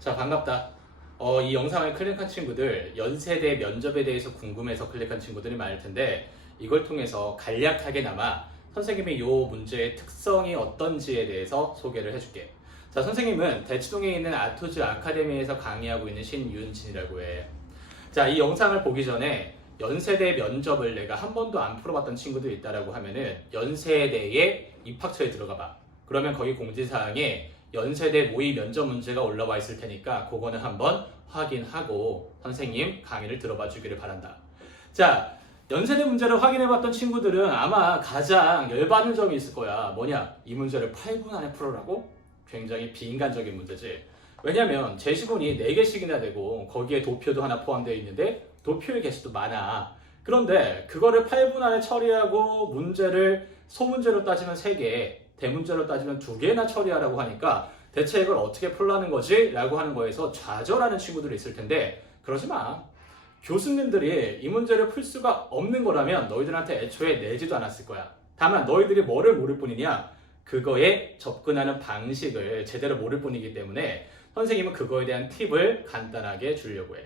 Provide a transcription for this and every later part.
자, 반갑다. 이 영상을 클릭한 친구들, 연세대 면접에 대해서 궁금해서 클릭한 친구들이 많을 텐데, 이걸 통해서 간략하게나마 선생님이 이 문제의 특성이 어떤지에 대해서 소개를 해줄게. 자, 선생님은 대치동에 있는 아토즈 아카데미에서 강의하고 있는 신윤진이라고 해. 자, 이 영상을 보기 전에 연세대 면접을 내가 한 번도 안 풀어봤던 친구들이 있다라고 하면은 연세대의 입학처에 들어가 봐. 그러면 거기 공지사항에 연세대 모의 면접 문제가 올라와 있을 테니까 그거는 한번 확인하고 선생님 강의를 들어봐 주기를 바란다. 자, 연세대 문제를 확인해봤던 친구들은 아마 가장 열받는 점이 있을 거야. 뭐냐? 이 문제를 8분 안에 풀어라고? 굉장히 비인간적인 문제지. 왜냐면 제시문이 4개씩이나 되고 거기에 도표도 하나 포함되어 있는데 도표의 개수도 많아. 그런데 그거를 8분 안에 처리하고 문제를 소문제로 따지면 3개, 대문제로 따지면 2개나 처리하라고 하니까 대체 이걸 어떻게 풀라는 거지? 라고 하는 거에서 좌절하는 친구들이 있을 텐데 그러지 마. 교수님들이 이 문제를 풀 수가 없는 거라면 너희들한테 애초에 내지도 않았을 거야. 다만 너희들이 뭐를 모를 뿐이냐? 그거에 접근하는 방식을 제대로 모를 뿐이기 때문에 선생님은 그거에 대한 팁을 간단하게 주려고 해.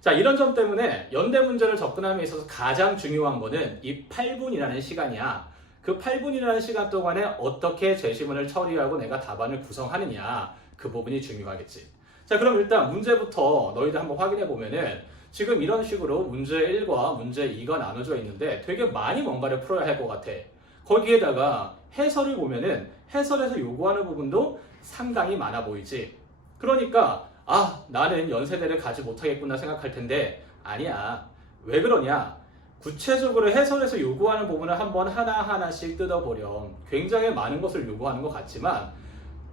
자, 이런 점 때문에 연대 문제를 접근함에 있어서 가장 중요한 거는 이 8분이라는 시간이야. 그 8분이라는 시간 동안에 어떻게 제시문을 처리하고 내가 답안을 구성하느냐, 그 부분이 중요하겠지. 자, 그럼 일단 문제부터 너희들 한번 확인해 보면은 지금 이런 식으로 문제 1과 문제 2가 나눠져 있는데 되게 많이 뭔가를 풀어야 할 것 같아. 거기에다가 해설을 보면은 해설에서 요구하는 부분도 상당히 많아 보이지. 그러니까 나는 연세대를 가지 못하겠구나 생각할 텐데 아니야. 왜 그러냐? 구체적으로 해설에서 요구하는 부분을 한번 하나하나씩 뜯어보렴. 굉장히 많은 것을 요구하는 것 같지만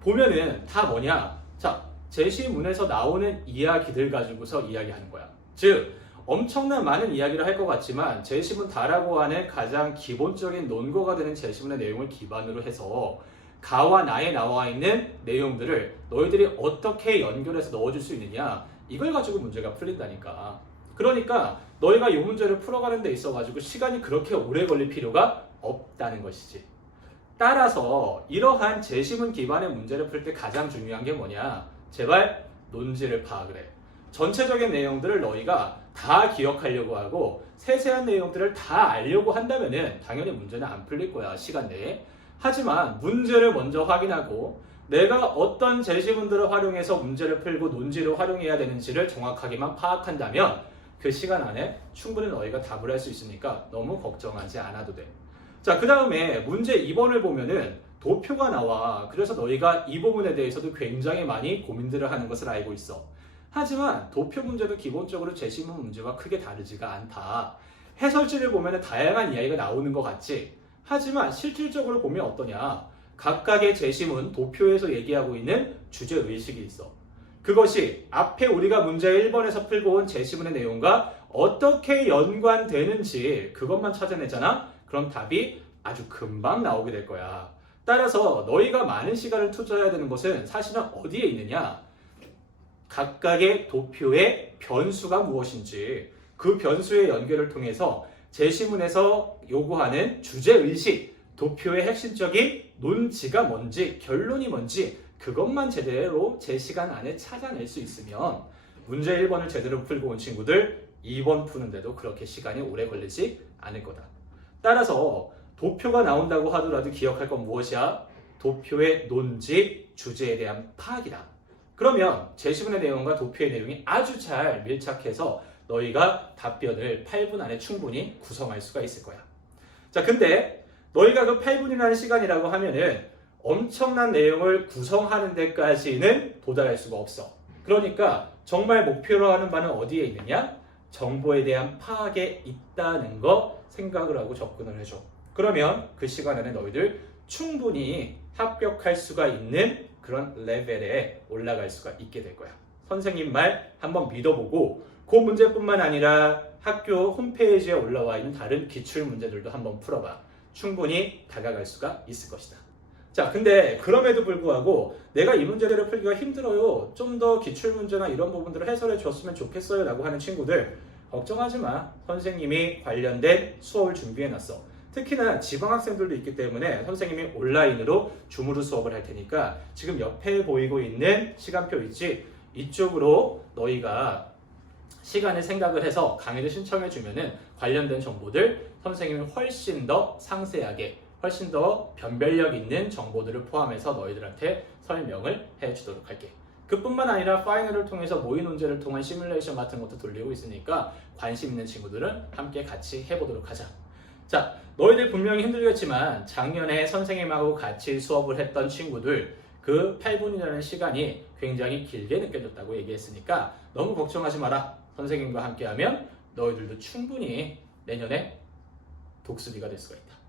보면은 다 뭐냐? 자, 제시문에서 나오는 이야기들 가지고서 이야기하는 거야. 즉, 엄청난 많은 이야기를 할 것 같지만 제시문 다라고 하는 가장 기본적인 논거가 되는 제시문의 내용을 기반으로 해서 가와 나에 나와 있는 내용들을 너희들이 어떻게 연결해서 넣어줄 수 있느냐, 이걸 가지고 문제가 풀린다니까. 그러니까 너희가 이 문제를 풀어가는 데 있어가지고 시간이 그렇게 오래 걸릴 필요가 없다는 것이지. 따라서 이러한 제시문 기반의 문제를 풀 때 가장 중요한 게 뭐냐? 제발 논지를 파악을 해. 전체적인 내용들을 너희가 다 기억하려고 하고 세세한 내용들을 다 알려고 한다면은 당연히 문제는 안 풀릴 거야, 시간 내에. 하지만 문제를 먼저 확인하고 내가 어떤 제시문들을 활용해서 문제를 풀고 논지를 활용해야 되는지를 정확하게만 파악한다면 그 시간 안에 충분히 너희가 답을 할 수 있으니까 너무 걱정하지 않아도 돼. 자, 그 다음에 문제 2번을 보면은 도표가 나와. 그래서 너희가 이 부분에 대해서도 굉장히 많이 고민들을 하는 것을 알고 있어. 하지만 도표 문제도 기본적으로 제시문 문제와 크게 다르지가 않다. 해설지를 보면 다양한 이야기가 나오는 것 같지. 하지만 실질적으로 보면 어떠냐? 각각의 제시문, 도표에서 얘기하고 있는 주제의식이 있어. 그것이 앞에 우리가 문제 1번에서 풀고 온 제시문의 내용과 어떻게 연관되는지 그것만 찾아내잖아? 그럼 답이 아주 금방 나오게 될 거야. 따라서 너희가 많은 시간을 투자해야 되는 것은 사실은 어디에 있느냐? 각각의 도표의 변수가 무엇인지 그 변수의 연결을 통해서 제시문에서 요구하는 주제의식, 도표의 핵심적인 논지가 뭔지, 결론이 뭔지 그것만 제대로 제 시간 안에 찾아낼 수 있으면 문제 1번을 제대로 풀고 온 친구들 2번 푸는데도 그렇게 시간이 오래 걸리지 않을 거다. 따라서 도표가 나온다고 하더라도 기억할 건 무엇이야? 도표의 논지, 주제에 대한 파악이다. 그러면 제시문의 내용과 도표의 내용이 아주 잘 밀착해서 너희가 답변을 8분 안에 충분히 구성할 수가 있을 거야. 자, 근데 너희가 그 8분이라는 시간이라고 하면은 엄청난 내용을 구성하는 데까지는 도달할 수가 없어. 그러니까 정말 목표로 하는 바는 어디에 있느냐? 정보에 대한 파악에 있다는 거 생각을 하고 접근을 해줘. 그러면 그 시간 안에 너희들 충분히 합격할 수가 있는 그런 레벨에 올라갈 수가 있게 될 거야. 선생님 말 한번 믿어보고 그 문제뿐만 아니라 학교 홈페이지에 올라와 있는 다른 기출 문제들도 한번 풀어봐. 충분히 다가갈 수가 있을 것이다. 자, 근데 그럼에도 불구하고 내가 이 문제들을 풀기가 힘들어요. 좀 더 기출 문제나 이런 부분들을 해설해 줬으면 좋겠어요 라고 하는 친구들 걱정하지 마. 선생님이 관련된 수업을 준비해 놨어. 특히나 지방학생들도 있기 때문에 선생님이 온라인으로 줌으로 수업을 할 테니까 지금 옆에 보이고 있는 시간표 있지? 이쪽으로 너희가 시간을 생각을 해서 강의를 신청해 주면은 관련된 정보들 선생님이 훨씬 더 상세하게 훨씬 더 변별력 있는 정보들을 포함해서 너희들한테 설명을 해 주도록 할게. 그뿐만 아니라 파이널을 통해서 모의 논제를 통한 시뮬레이션 같은 것도 돌리고 있으니까 관심 있는 친구들은 함께 같이 해보도록 하자. 자, 너희들 분명히 힘들겠지만 작년에 선생님하고 같이 수업을 했던 친구들 그 8분이라는 시간이 굉장히 길게 느껴졌다고 얘기했으니까 너무 걱정하지 마라. 선생님과 함께하면 너희들도 충분히 내년에 독수리가 될 수가 있다.